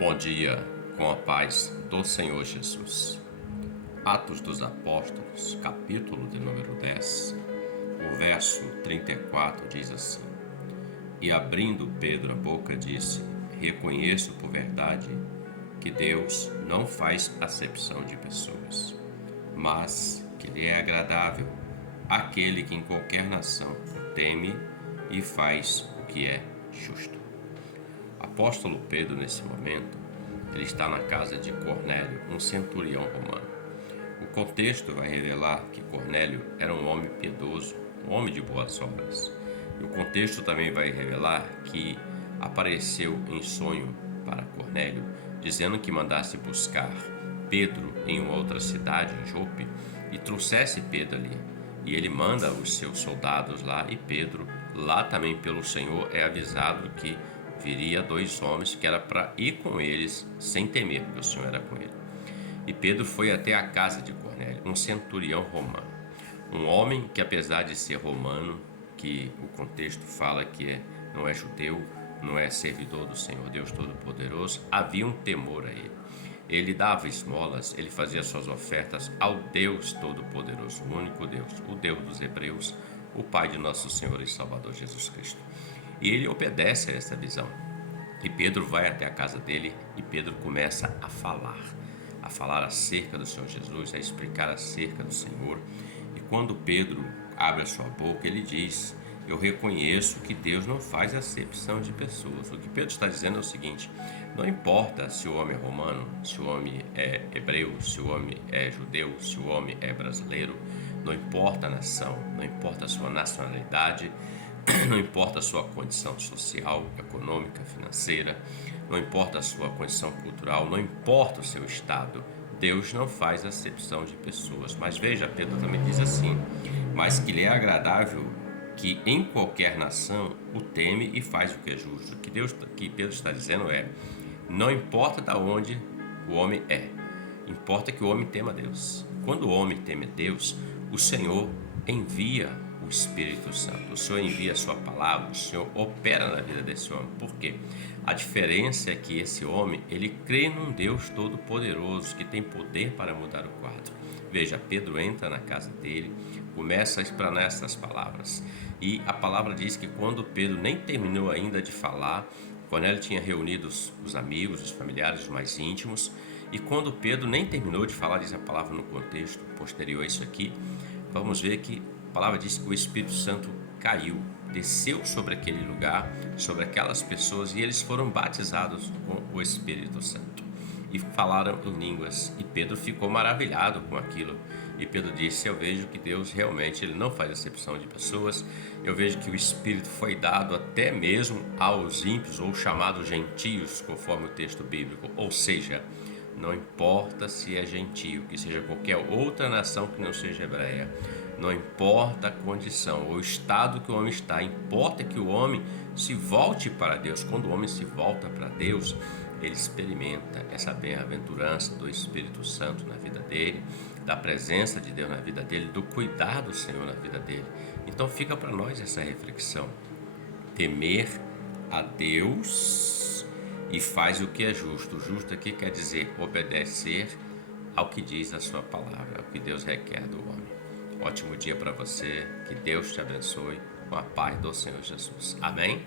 Bom dia, com a paz do Senhor Jesus. Atos dos Apóstolos, capítulo de número 10, o verso 34 diz assim: E abrindo Pedro a boca disse: Reconheço por verdade que Deus não faz acepção de pessoas, mas que lhe é agradável aquele que em qualquer nação o teme e faz o que é justo. Apóstolo Pedro, nesse momento, ele está na casa de Cornélio, um centurião romano. O contexto vai revelar que Cornélio era um homem piedoso, um homem de boas obras. E o contexto também vai revelar que apareceu em sonho para Cornélio, dizendo que mandasse buscar Pedro em uma outra cidade, em Jope, e trouxesse Pedro ali. E ele manda os seus soldados lá, e Pedro, lá também pelo Senhor, é avisado que viria dois homens que era para ir com eles sem temer, porque o Senhor era com ele. E Pedro foi até a casa de Cornélio, um centurião romano, um homem que, apesar de ser romano, que o contexto fala que não é judeu, não é servidor do Senhor Deus Todo-Poderoso, havia um temor a ele. Ele dava esmolas, ele fazia suas ofertas ao Deus Todo-Poderoso, o único Deus, o Deus dos Hebreus, o Pai de nosso Senhor e Salvador Jesus Cristo. E ele obedece a essa visão. E Pedro vai até a casa dele e Pedro começa a falar acerca do Senhor Jesus, a explicar acerca do Senhor. E quando Pedro abre a sua boca, ele diz: eu reconheço que Deus não faz acepção de pessoas. O que Pedro está dizendo é o seguinte: não importa se o homem é romano, se o homem é hebreu, se o homem é judeu, se o homem é brasileiro, não importa a nação, não importa a sua nacionalidade, não importa a sua condição social, econômica, financeira, não importa a sua condição cultural, não importa o seu estado, Deus não faz acepção de pessoas. Mas veja, Pedro também diz assim: mas que lhe é agradável que em qualquer nação o teme e faz o que é justo. O que Pedro está dizendo é: não importa de onde o homem é, importa que o homem tema Deus. Quando o homem teme Deus, o Senhor envia o Espírito Santo, o Senhor envia a sua palavra, o Senhor opera na vida desse homem. Por quê? A diferença é que esse homem, ele crê num Deus todo-poderoso, que tem poder para mudar o quadro. Veja, Pedro entra na casa dele, começa a explanar essas palavras. E a palavra diz que quando Pedro nem terminou ainda de falar, Cornélio tinha reunido os amigos, os familiares, os mais íntimos, e quando Pedro nem terminou de falar, diz a palavra no contexto posterior a isso aqui, vamos ver que a palavra diz que o Espírito Santo caiu, desceu sobre aquele lugar, sobre aquelas pessoas, e eles foram batizados com o Espírito Santo e falaram em línguas. E Pedro ficou maravilhado com aquilo. E Pedro disse: eu vejo que Deus realmente ele não faz acepção de pessoas. Eu vejo que o Espírito foi dado até mesmo aos ímpios ou chamados gentios, conforme o texto bíblico. Ou seja, não importa se é gentio, que seja qualquer outra nação que não seja hebreia, não importa a condição ou o estado que o homem está, importa que o homem se volte para Deus. Quando o homem se volta para Deus, ele experimenta essa bem-aventurança do Espírito Santo na vida dele, da presença de Deus na vida dele, do cuidado do Senhor na vida dele. Então fica para nós essa reflexão: temer a Deus e faz o que é justo. O justo aqui quer dizer obedecer ao que diz a sua palavra, ao que Deus requer do homem. Ótimo dia para você, que Deus te abençoe, com a paz do Senhor Jesus. Amém?